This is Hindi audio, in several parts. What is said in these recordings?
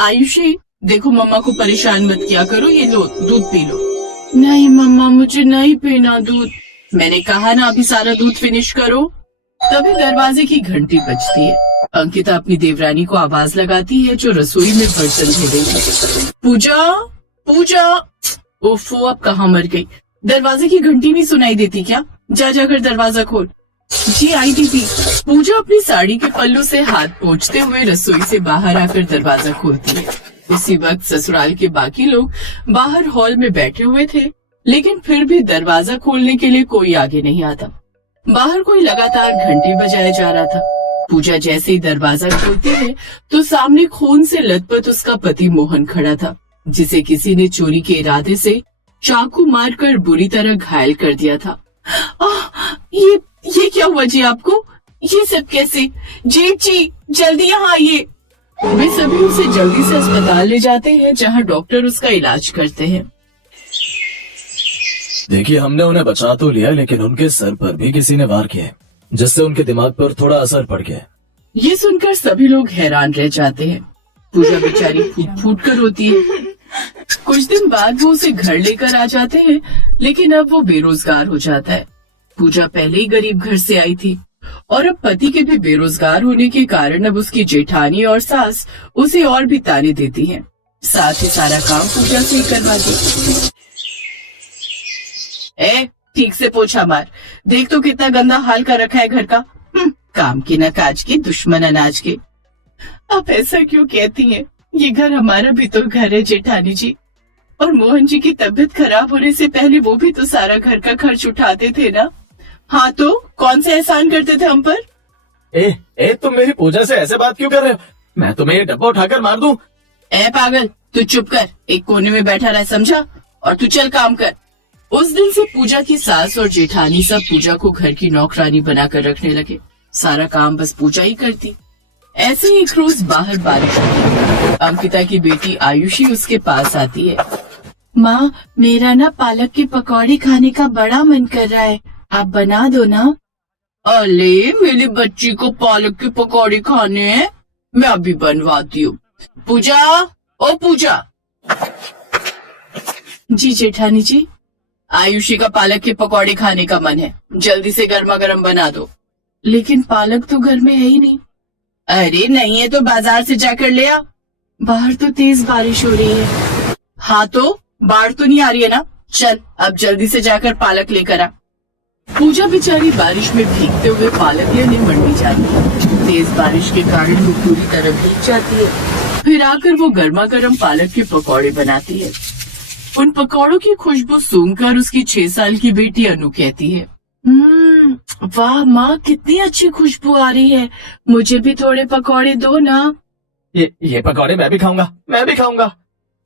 आयुषी, देखो मम्मा को परेशान मत किया करो, ये लो दूध पी लो। नहीं मम्मा, मुझे नहीं पीना दूध। मैंने कहा ना अभी सारा दूध फिनिश करो। तभी दरवाजे की घंटी बजती है। अंकिता अपनी देवरानी को आवाज लगाती है जो रसोई में बर्तन धो रही है। पूजा, पूजा। ओफो, अब कहाँ मर गई। दरवाजे की घंटी नहीं सुनाई देती क्या? जा जाकर दरवाजा खोल। जी आई दीदी। पूजा अपनी साड़ी के पल्लू से हाथ पोंछते हुए रसोई से बाहर आकर दरवाजा खोलती है। उसी वक्त ससुराल के बाकी लोग बाहर हॉल में बैठे हुए थे, लेकिन फिर भी दरवाजा खोलने के लिए कोई आगे नहीं आता। बाहर कोई लगातार घंटी बजाया जा रहा था। पूजा जैसे ही दरवाजा खोलती है तो सामने खून से लथपथ उसका पति मोहन खड़ा था, जिसे किसी ने चोरी के इरादे से चाकू मारकर बुरी तरह घायल कर दिया था। ये क्या हुआ जी आपको? ये सब कैसे? जेठ जी जल्दी यहाँ आइए। वे सभी उसे जल्दी से अस्पताल ले जाते हैं, जहाँ डॉक्टर उसका इलाज करते हैं। देखिए, हमने उन्हें बचा तो लिया, लेकिन उनके सर पर भी किसी ने वार किया, जिससे उनके दिमाग पर थोड़ा असर पड़ गया। ये सुनकर सभी लोग हैरान रह जाते हैं। पूजा बेचारी फूट फूट कर रोती है। कुछ दिन बाद वो उसे घर लेकर आ जाते हैं, लेकिन अब वो बेरोजगार हो जाता है। पूजा पहले ही गरीब घर से आई थी और अब पति के भी बेरोजगार होने के कारण अब उसकी जेठानी और सास उसे और भी ताने देती हैं। साथ ही सारा काम पूजा से ही करवाती। ठीक से पोछा मार, देख तो कितना गंदा हाल कर रखा है घर का। काम की न काज की, दुश्मन अनाज के। आप ऐसा क्यों कहती हैं? ये घर हमारा भी तो घर है जेठानी जी, और मोहन जी की तबीयत खराब होने से पहले वो भी तो सारा घर का खर्च उठाते थे ना। हाँ तो कौन सा एहसान करते थे हम पर? तुम मेरी पूजा से ऐसे बात क्यों कर रहे हो? मैं तुम्हें ये डब्बा उठाकर मार दूं। पागल, तू चुप कर, एक कोने में बैठा रह, समझा? और तू चल काम कर। उस दिन से पूजा की सास और जेठानी सब पूजा को घर की नौकरानी बनाकर रखने लगे। सारा काम बस पूजा ही करती। ऐसे ही एक रोज बाहर बारिश हुई। अंकिता की बेटी आयुषी उसके पास आती है। माँ, मेरा ना पालक के पकौड़े खाने का बड़ा मन कर रहा है, आप बना दो ना। अरे मेरी बच्ची को पालक के पकौड़े खाने हैं, मैं अभी बनवाती हूँ। पूजा, ओ पूजा। जी जेठानी जी। आयुषी का पालक के पकौड़े खाने का मन है, जल्दी से गर्मा गर्म बना दो। लेकिन पालक तो घर में है ही नहीं। अरे नहीं है तो बाजार से जाकर ले आ। बाहर तो तेज बारिश हो रही है। हाँ तो बाढ़ तो नहीं आ रही है ना? चल अब जल्दी से जाकर पालक लेकर आ। पूजा बेचारी बारिश में भीगते हुए पालक लेने मंडी जाती है। तेज बारिश के कारण वो पूरी तरह भीग जाती है। फिर आकर वो गर्मा गर्म पालक के पकौड़े बनाती है। उन पकौड़ों की खुशबू सूंघकर उसकी 6 साल की बेटी अनु कहती है, वाह माँ, कितनी अच्छी खुशबू आ रही है, मुझे भी थोड़े पकौड़े दो ना। ये पकौड़े मैं भी खाऊंगा, मैं भी खाऊंगा।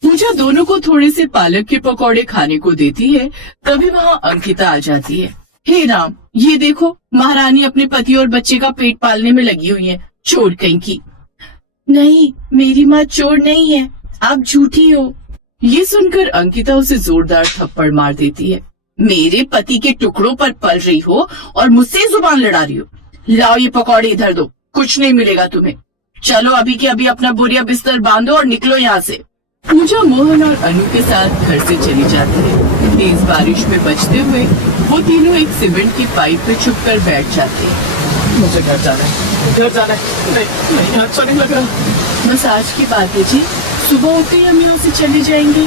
पूजा दोनों को थोड़े से पालक के पकौड़े खाने को देती है। तभी वहाँ अंकिता आ जाती है। हे राम, ये देखो, महारानी अपने पति और बच्चे का पेट पालने में लगी हुई है, चोर कहीं की। नहीं, मेरी माँ चोर नहीं है, आप झूठी हो। ये सुनकर अंकिता उसे जोरदार थप्पड़ मार देती है। मेरे पति के टुकड़ों पर पल रही हो और मुझसे जुबान लड़ा रही हो। लाओ ये पकौड़े इधर दो, कुछ नहीं मिलेगा तुम्हें। चलो अभी के अभी अपना बोरिया बिस्तर बांधो और निकलो यहाँ से। पूजा मोहन और अनु के साथ घर से चली जाती है। तेज बारिश में बचते हुए वो तीनों एक सीमेंट की पाइप पे छुपकर बैठ जाते हैं। मुझे घर जाना है, घर जाना है। नहीं, अच्छा नहीं लग रहा। बस आज की बात है जी, सुबह उठते ही हम यहाँ से चले जाएंगे।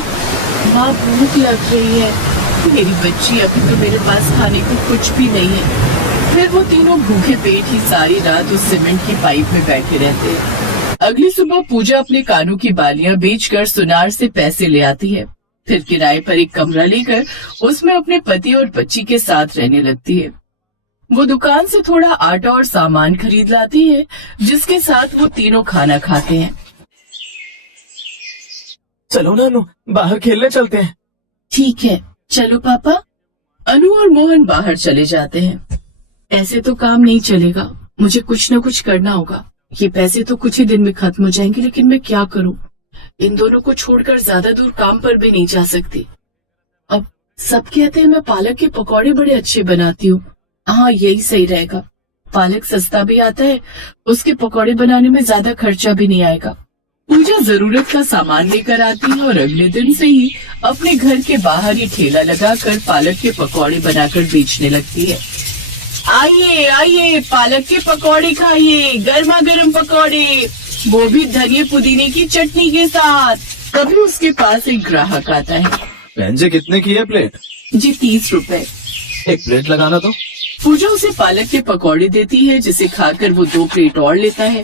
माँ भूख लग रही है। मेरी बच्ची, अभी तो मेरे पास खाने को कुछ भी नहीं है। फिर वो तीनों भूखे पेट ही सारी रात उस सीमेंट की पाइप में बैठे रहते हैं। अगली सुबह पूजा अपने कानों की बालियां बेचकर सुनार से पैसे ले आती है। फिर किराए पर एक कमरा लेकर उसमें अपने पति और बच्ची के साथ रहने लगती है। वो दुकान से थोड़ा आटा और सामान खरीद लाती है, जिसके साथ वो तीनों खाना खाते हैं। चलो ना अनु, बाहर खेलने चलते हैं। ठीक है, चलो पापा। अनु और मोहन बाहर चले जाते हैं। ऐसे तो काम नहीं चलेगा, मुझे कुछ न कुछ करना होगा। ये पैसे तो कुछ ही दिन में खत्म हो जाएंगे, लेकिन मैं क्या करूं? इन दोनों को छोड़कर ज्यादा दूर काम पर भी नहीं जा सकती। अब सब कहते हैं मैं पालक के पकौड़े बड़े अच्छे बनाती हूँ। हाँ, यही सही रहेगा। पालक सस्ता भी आता है, उसके पकौड़े बनाने में ज्यादा खर्चा भी नहीं आएगा। पूजा जरूरत का सामान लेकर आती है और अगले दिन से ही अपने घर के बाहर ही ठेला लगाकर पालक के पकौड़े बनाकर बेचने लगती है। आइए आइए, पालक के पकौड़े खाइए, गर्मा गर्म पकौड़े, वो भी धनिया पुदीने की चटनी के साथ। तभी उसके पास एक ग्राहक आता है। बहन जी कितने की है प्लेट? जी 30 रुपए। एक प्लेट लगाना तो। पूजा उसे पालक के पकौड़े देती है, जिसे खाकर वो 2 प्लेट और लेता है।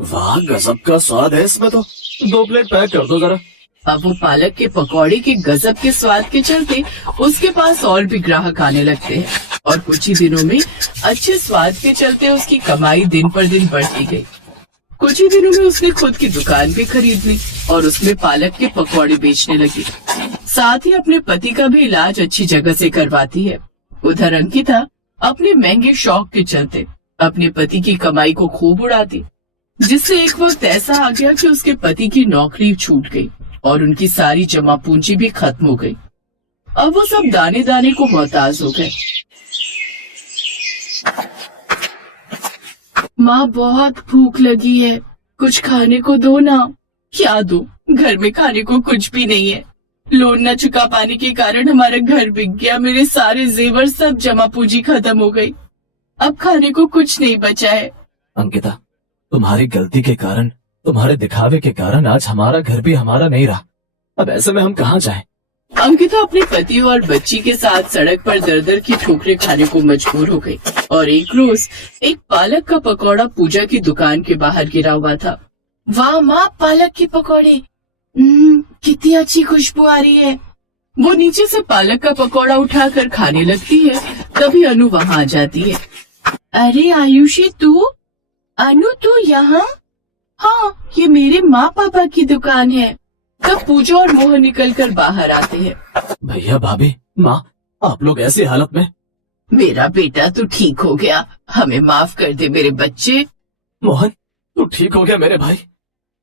वाह, गजब का स्वाद है इसमें तो। 2 प्लेट पैक कर दो जरा। अब वो पालक के पकौड़े के गजब के स्वाद के चलते उसके पास और भी ग्राहक आने लगते हैं और कुछ ही दिनों में अच्छे स्वाद के चलते उसकी कमाई दिन पर दिन बढ़ती गई। कुछ ही दिनों में उसने खुद की दुकान भी खरीद ली और उसमें पालक के पकौड़े बेचने लगी। साथ ही अपने पति का भी इलाज अच्छी जगह से करवाती है। उधर अंकिता अपने महंगे शौक के चलते अपने पति की कमाई को खूब उड़ाती, जिससे एक वक्त ऐसा आ गया कि उसके पति की नौकरी छूट गई और उनकी सारी जमा पूंजी भी खत्म हो गई। अब वो सब दाने दाने को मोहताज हो गए। माँ, बहुत भूख लगी है, कुछ खाने को दो ना। क्या दो, घर में खाने को कुछ भी नहीं है। लोन न चुका पाने के कारण हमारा घर बिक गया, मेरे सारे जेवर सब जमा पूंजी खत्म हो गई, अब खाने को कुछ नहीं बचा है। अंकिता, तुम्हारी गलती के कारण, तुम्हारे दिखावे के कारण आज हमारा घर भी हमारा नहीं रहा। अब ऐसे में हम कहाँ जाएं? अंकिता अपने पति और बच्ची के साथ सड़क पर दर दर की ठोकरें खाने को मजबूर हो गई और एक रोज एक पालक का पकौड़ा पूजा की दुकान के बाहर गिरा हुआ था। वाह माँ, पालक के पकौड़े, कितनी अच्छी खुशबू आ रही है। वो नीचे से पालक का पकौड़ा उठाकर खाने लगती है। तभी अनु वहाँ आ जाती है। अरे आयुषी, तू? अनु, तू यहाँ? हाँ, ये मेरे माँ पापा की दुकान है। तब पूजा और मोहन निकलकर बाहर आते हैं। भैया, भाभी, माँ, आप लोग ऐसी हालत में? मेरा बेटा, तू ठीक हो गया, हमें माफ कर दे मेरे बच्चे। मोहन, तू ठीक हो गया मेरे भाई?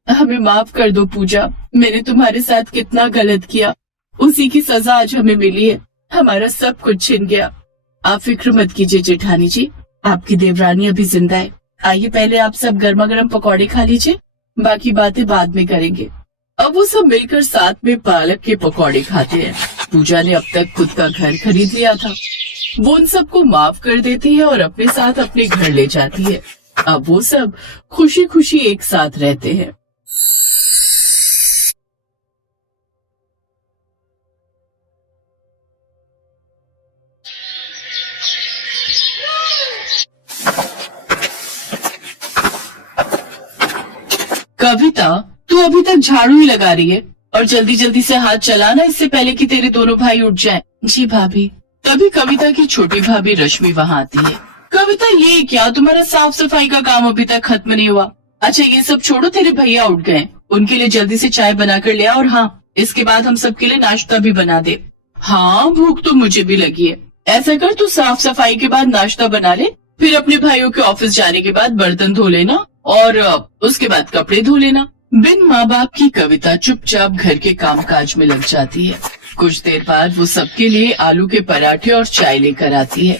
हमें माफ कर दो पूजा, मैंने तुम्हारे साथ कितना गलत किया, उसी की सजा आज हमें मिली है। हमारा सब कुछ छिन गया। आप फिक्र मत कीजिए जेठानी जी, आपकी देवरानी अभी जिंदा है। आइए पहले आप सब गर्मा गर्म पकौड़े खा लीजिए, बाकी बातें बाद में करेंगे। अब वो सब मिलकर साथ में पालक के पकौड़े खाते हैं। पूजा ने अब तक खुद का घर खरीद लिया था। वो उन सबको माफ कर देती है और अपने साथ अपने घर ले जाती है। अब वो सब खुशी खुशी एक साथ रहते हैं। कविता, तू अभी तक झाड़ू ही लगा रही है और जल्दी जल्दी से हाथ चलाना, इससे पहले कि तेरे दोनों भाई उठ जाएं। जी भाभी। तभी कविता की छोटी भाभी रश्मि वहाँ आती है। कविता, ये क्या, तुम्हारा साफ सफाई का काम अभी तक खत्म नहीं हुआ? अच्छा ये सब छोड़ो, तेरे भैया उठ गए, उनके लिए जल्दी से चाय बना कर ले आ, और हाँ, इसके बाद हम सबके लिए नाश्ता भी बना दे। हाँ, भूख तो मुझे भी लगी है। ऐसा कर, तू साफ सफाई के बाद नाश्ता बना ले, फिर अपने भाइयों के ऑफिस जाने के बाद बर्तन धो लेना और उसके बाद कपड़े धो लेना। बिन माँ बाप की कविता चुपचाप घर के कामकाज में लग जाती है। कुछ देर बाद वो सबके लिए आलू के पराठे और चाय लेकर आती है।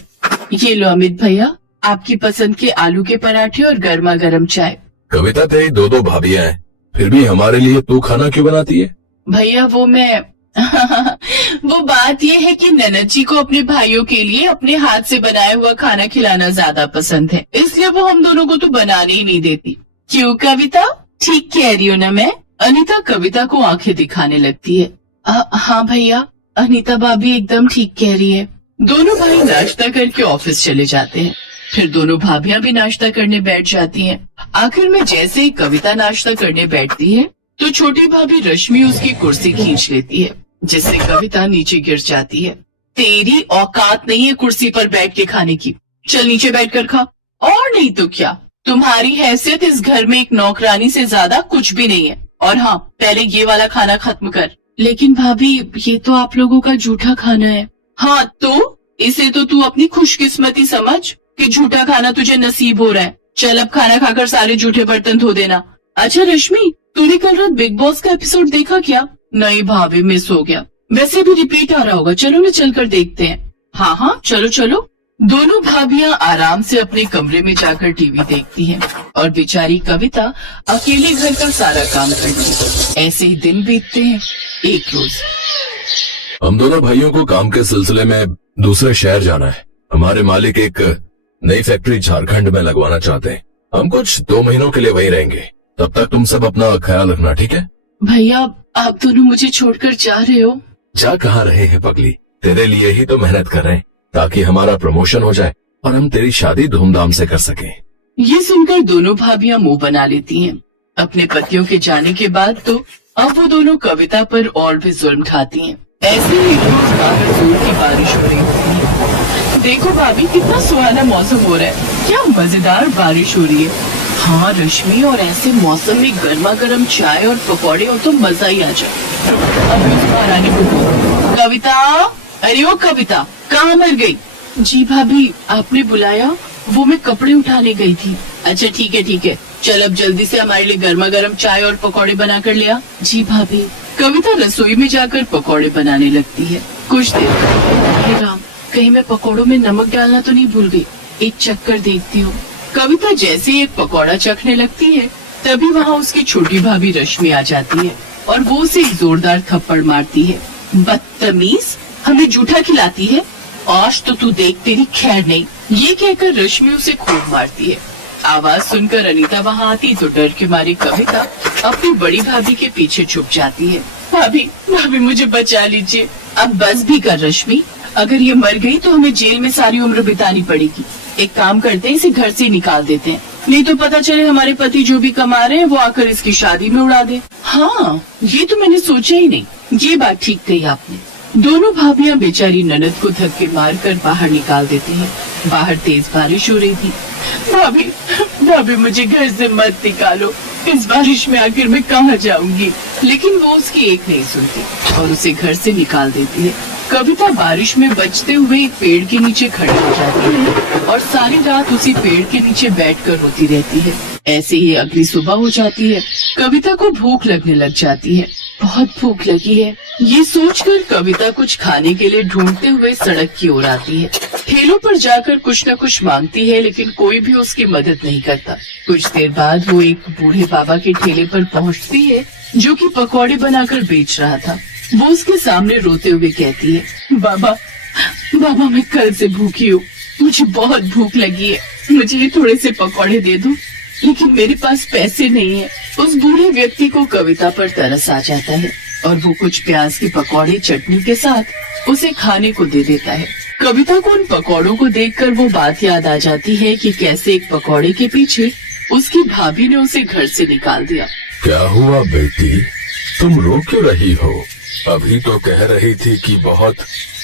ये लो अमित भैया, आपकी पसंद के आलू के पराठे और गर्मा गर्म चाय। कविता, तेरी 2 भाभियां हैं, फिर भी हमारे लिए तू खाना क्यों बनाती है? भैया वो मैं वो बात ये है कि ननद जी को अपने भाइयों के लिए अपने हाथ से बनाया हुआ खाना खिलाना ज्यादा पसंद है, इसलिए वो हम दोनों को तो बनाने ही नहीं देती। क्यों कविता, ठीक कह रही हो ना मैं? अनीता कविता को आंखें दिखाने लगती है। हाँ भैया, अनीता भाभी एकदम ठीक कह रही है। दोनों भाई नाश्ता करके ऑफिस चले जाते हैं। फिर दोनों भाभियां भी नाश्ता करने बैठ जाती हैं। आखिर में जैसे ही कविता नाश्ता करने बैठती है तो छोटी भाभी रश्मि उसकी कुर्सी खींच लेती है, जिससे कविता नीचे गिर जाती है। तेरी औकात नहीं है कुर्सी पर बैठ के खाने की, चल नीचे बैठ कर खा। और नहीं तो क्या, तुम्हारी हैसियत इस घर में एक नौकरानी से ज्यादा कुछ भी नहीं है। और हाँ, पहले ये वाला खाना खत्म कर। लेकिन भाभी, ये तो आप लोगों का झूठा खाना है। हाँ तो इसे तो तू अपनी खुशकिस्मती समझ कि झूठा खाना तुझे नसीब हो रहा है। चल अब खाना खाकर सारे झूठे बर्तन धो देना। अच्छा रश्मि, तूने कल रात बिग बॉस का एपिसोड देखा क्या? नहीं भाभी, मिस हो गया। वैसे भी रिपीट आ रहा होगा, चलो ना चलकर देखते हैं। हाँ हाँ चलो चलो। दोनों भाभियां आराम से अपने कमरे में जाकर टीवी देखती हैं और बेचारी कविता अकेले घर का सारा काम करती है। ऐसे ही दिन बीतते हैं। एक रोज हम दोनों भाइयों को काम के सिलसिले में दूसरे शहर जाना है। हमारे मालिक एक नई फैक्ट्री झारखंड में लगवाना चाहते हैं। हम कुछ 2 महीनों के लिए वहीं रहेंगे। तब तक तुम सब अपना ख्याल रखना, ठीक है? भैया, आप दोनों मुझे छोड़कर जा रहे हो? जा कहाँ रहे हैं पगली, तेरे लिए ही तो मेहनत कर रहे हैं ताकि हमारा प्रमोशन हो जाए और हम तेरी शादी धूमधाम से कर सकें। ये सुनकर दोनों भाभियां मुंह बना लेती हैं। अपने पतियों के जाने के बाद तो अब वो दोनों कविता पर और भी जुल्म ढाती हैं। ऐसे ही रोज बाहर जोर की बारिश हो रही होती है। देखो भाभी, कितना सुहाना मौसम हो रहा है, क्या मजेदार बारिश हो रही है। हाँ रश्मि, और ऐसे मौसम में गर्मा गर्म चाय और पकौड़े हो तो मजा ही आ जाए। अभी उस महारानी को बोलो, कविता, अरे ओ कविता, कहाँ मर गई? जी भाभी, आपने बुलाया? वो मैं कपड़े उठाने गई थी। अच्छा ठीक है, चल अब जल्दी से हमारे लिए गर्मा गर्म चाय और पकौड़े बना कर ले आ। जी भाभी। कविता रसोई में जाकर पकौड़े बनाने लगती है। कुछ देर हे राम, कहीं मैं पकौड़ों में नमक डालना तो नहीं भूल गई। एक चक्कर देखती हूँ। कविता जैसे ही एक पकौड़ा चखने लगती है तभी वहाँ उसकी छोटी भाभी रश्मि आ जाती है और वो उसे एक जोरदार थप्पड़ मारती है। बदतमीज, हमें जूठा खिलाती है, आज तो तू देख तेरी खैर नहीं। ये कहकर रश्मि उसे खूब मारती है। आवाज सुनकर अनीता वहाँ आती तो डर के मारी कविता अपनी बड़ी भाभी के पीछे छुप जाती है। भाभी मुझे बचा लीजिए। अब बस भी कर रश्मि, अगर ये मर गई तो हमें जेल में सारी उम्र बितानी पड़ेगी। एक काम करते हैं, इसे घर से निकाल देते हैं, नहीं तो पता चले हमारे पति जो भी कमा रहे हैं वो आकर इसकी शादी में उड़ा दे। हाँ, ये तो मैंने सोचा ही नहीं। ये बात ठीक कही आपने। दोनों भाभियां बेचारी ननद को धक्के मारकर बाहर निकाल देती हैं। बाहर तेज बारिश हो रही थी। भाभी मुझे घर से मत निकालो, इस बारिश में आखिर मैं कहाँ जाऊंगी। लेकिन वो उसकी एक नहीं सुनती और उसे घर से निकाल देती है। कविता बारिश में बचते हुए एक पेड़ के नीचे खड़ी हो जाती है और सारी रात उसी पेड़ के नीचे बैठकर रोती रहती है। ऐसे ही अगली सुबह हो जाती है। कविता को भूख लगने लग जाती है। बहुत भूख लगी है, ये सोचकर कविता कुछ खाने के लिए ढूंढते हुए सड़क की ओर आती है। ठेलों पर जाकर कुछ न कुछ मांगती है लेकिन कोई भी उसकी मदद नहीं करता। कुछ देर बाद वो एक बूढ़े बाबा के ठेले पर पहुंचती है जो कि पकौड़े बनाकर बेच रहा था। वो उसके सामने रोते हुए कहती है, बाबा मैं कल से भूखी हूँ, मुझे बहुत भूख लगी है, मुझे ये थोड़े से पकौड़े दे दो, लेकिन मेरे पास पैसे नहीं है। उस बूढ़े व्यक्ति को कविता पर तरस आ जाता है और वो कुछ प्याज के पकौड़े चटनी के साथ उसे खाने को दे देता है। कविता को उन पकौड़ों को देखकर वो बात याद आ जाती है कि कैसे एक पकौड़े के पीछे उसकी भाभी ने उसे घर से निकाल दिया। क्या हुआ बेटी, तुम रो क्यों रही हो? अभी तो कह रही थी कि बहुत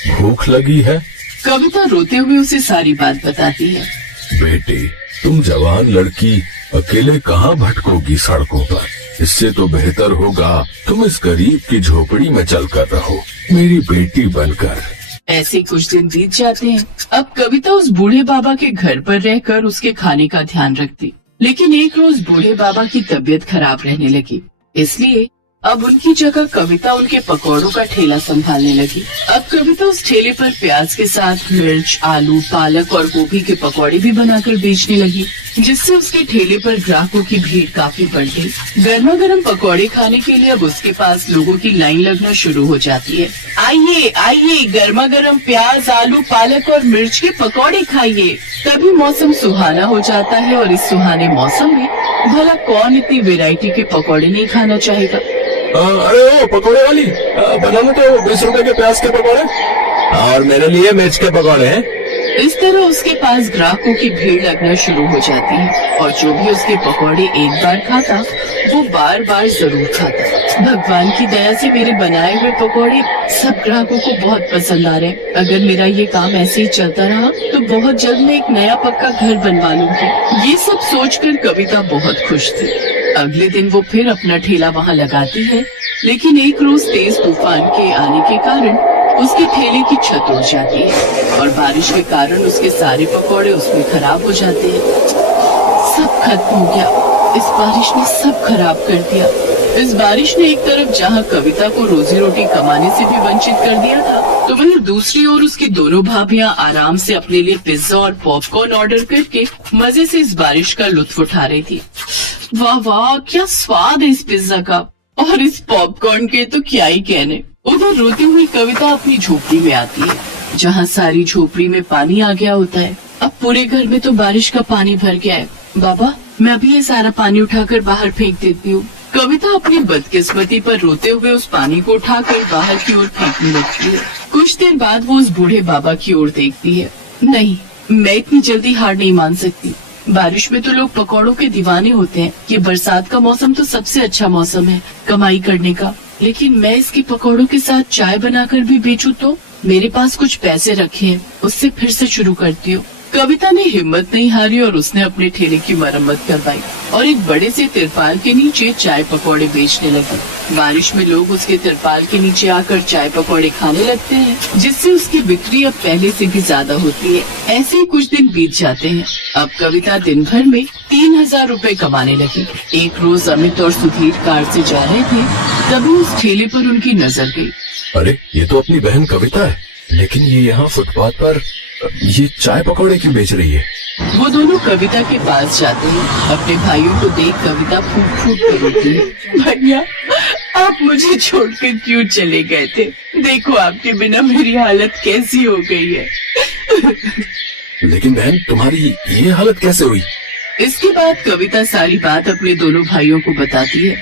भूख लगी है। कविता रोते हुए उसे सारी बात बताती है। बेटी, तुम जवान लड़की अकेले कहाँ भटकोगी सड़कों पर? इससे तो बेहतर होगा तुम इस गरीब की झोपड़ी में चलकर रहो, मेरी बेटी बनकर। ऐसे कुछ दिन बीत जाते हैं। अब कविता उस बूढ़े बाबा के घर पर रहकर उसके खाने का ध्यान रखती, लेकिन एक रोज बूढ़े बाबा की तबीयत खराब रहने लगी, इसलिए अब उनकी जगह कविता उनके पकौड़ों का ठेला संभालने लगी। अब कविता उस ठेले पर प्याज के साथ मिर्च, आलू, पालक और गोभी के पकौड़े भी बनाकर बेचने लगी, जिससे उसके ठेले पर ग्राहकों की भीड़ काफी बढ़ गई। गर्मा गर्म पकौड़े खाने के लिए अब उसके पास लोगों की लाइन लगना शुरू हो जाती है। आइए, गर्मा गर्म प्याज, आलू, पालक और मिर्च के पकौड़े खाइए। तभी मौसम सुहाना हो जाता है और इस सुहाने मौसम में भला कौन इतनी वैरायटी के पकौड़े नहीं खाना चाहेगा। अरे ओ पकौड़े वाली, बनाना तो 20 रुपए के प्याज के पकौड़े और मेरे लिए मिर्च के पकौड़े हैं। इस तरह उसके पास ग्राहकों की भीड़ लगना शुरू हो जाती है और जो भी उसके पकौड़े एक बार खाता वो बार बार जरूर खाता। भगवान की दया से मेरे बनाए हुए पकौड़े सब ग्राहकों को बहुत पसंद आ रहे हैं। अगर मेरा ये काम ऐसे ही चलता रहा तो बहुत जल्द मैं एक नया पक्का घर बनवा लूंगी। ये सब सोचकर कविता बहुत खुश थी। अगले दिन वो फिर अपना ठेला वहाँ लगाती है, लेकिन एक रोज तेज तूफान के आने के कारण उसके ठेले की छत उड़ जाती है और बारिश के कारण उसके सारे पकौड़े उसमें खराब हो जाते हैं। सब खत्म हो गया, इस बारिश ने सब खराब कर दिया। इस बारिश ने एक तरफ जहाँ कविता को रोजी रोटी कमाने से भी वंचित कर दिया था, तो वहीं दूसरी ओर उसकी दोनों भाभियां आराम से अपने लिए पिज्जा और पॉपकॉर्न ऑर्डर करके मजे से इस बारिश का लुत्फ उठा रही थी। वाह वाह, क्या स्वाद है इस पिज्जा का, और इस पॉपकॉर्न के तो क्या ही कहने। उधर रोती हुई कविता अपनी झोपड़ी में आती है, जहाँ सारी झोपड़ी में पानी आ गया होता है। अब पूरे घर में तो बारिश का पानी भर गया है। बाबा, मैं अभी ये सारा पानी उठाकर बाहर फेंक देती हूँ। कविता अपनी बदकिस्मती पर रोते हुए उस पानी को उठाकर बाहर की ओर फेंकने लगती है। कुछ देर बाद वो उस बूढ़े बाबा की ओर देखती है। नहीं, मैं इतनी जल्दी हार नहीं मान सकती। बारिश में तो लोग पकौड़ों के दीवाने होते हैं। ये बरसात का मौसम तो सबसे अच्छा मौसम है कमाई करने का, लेकिन मैं इसके पकौड़ों के साथ चाय बनाकर भी बेचूं तो? मेरे पास कुछ पैसे रखे हैं, उससे फिर से शुरू करती हूँ। कविता ने हिम्मत नहीं हारी और उसने अपने ठेले की मरम्मत करवाई और एक बड़े से तिरपाल के नीचे चाय पकौड़े बेचने लगी। बारिश में लोग उसके तिरपाल के नीचे आकर चाय पकौड़े खाने लगते हैं, जिससे उसकी बिक्री अब पहले से भी ज्यादा होती है। ऐसे ही कुछ दिन बीत जाते हैं। अब कविता दिन भर में 3000 रुपए कमाने लगी। एक रोज अमित और सुधीर कार से जा रहे थे, तभी उस ठेले पर उनकी नजर गई। अरे, ये तो अपनी बहन कविता है, लेकिन ये यहाँ फुटपाथ पर ये चाय पकौड़े क्यों बेच रही है? वो दोनों कविता के पास जाते हैं। अपने भाइयों को देख कविता फूट फूट कर रोती है। भैया, आप मुझे छोड़कर क्यों चले गए थे? देखो आपके बिना मेरी हालत कैसी हो गई है। लेकिन बहन, तुम्हारी ये हालत कैसे हुई? इसके बाद कविता सारी बात अपने दोनों भाइयों को बताती है।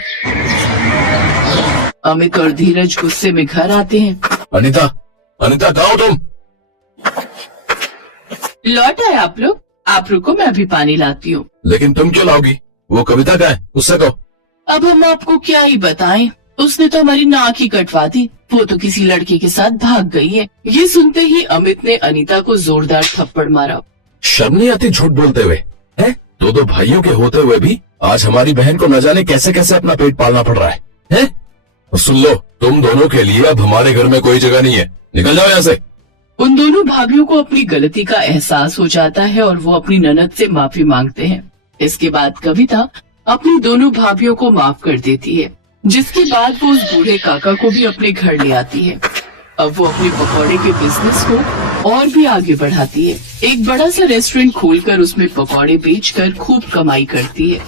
अमित और धीरज गुस्से में घर आते हैं। अनिता, अनिता, कहाँ हो तुम? लौट आए आप लोग? आप रुको, मैं अभी पानी लाती हूँ। लेकिन तुम क्यों लाओगी? वो कविता का है, उससे कहो। अब हम आपको क्या ही बताएं, उसने तो हमारी नाक ही कटवा दी। वो तो किसी लड़के के साथ भाग गई है। ये सुनते ही अमित ने अनीता को जोरदार थप्पड़ मारा। शर्म नहीं आती झूठ बोलते हुए? हैं? दो भाइयों के होते हुए भी आज हमारी बहन को न जाने कैसे कैसे अपना पेट पालना पड़ रहा है, हैं? सुन लो, तुम दोनों के लिए अब हमारे घर में कोई जगह नहीं है, निकल जाओ यहाँ से। उन दोनों भाभियों को अपनी गलती का एहसास हो जाता है और वो अपनी ननद से माफी मांगते हैं। इसके बाद कविता अपनी दोनों भाभियों को माफ कर देती है, जिसके बाद वो उस बूढ़े काका को भी अपने घर ले आती है। अब वो अपने पकौड़े के बिजनेस को और भी आगे बढ़ाती है। एक बड़ा सा रेस्टोरेंट खोलकर उसमें पकौड़े बेचकर खूब कमाई करती है।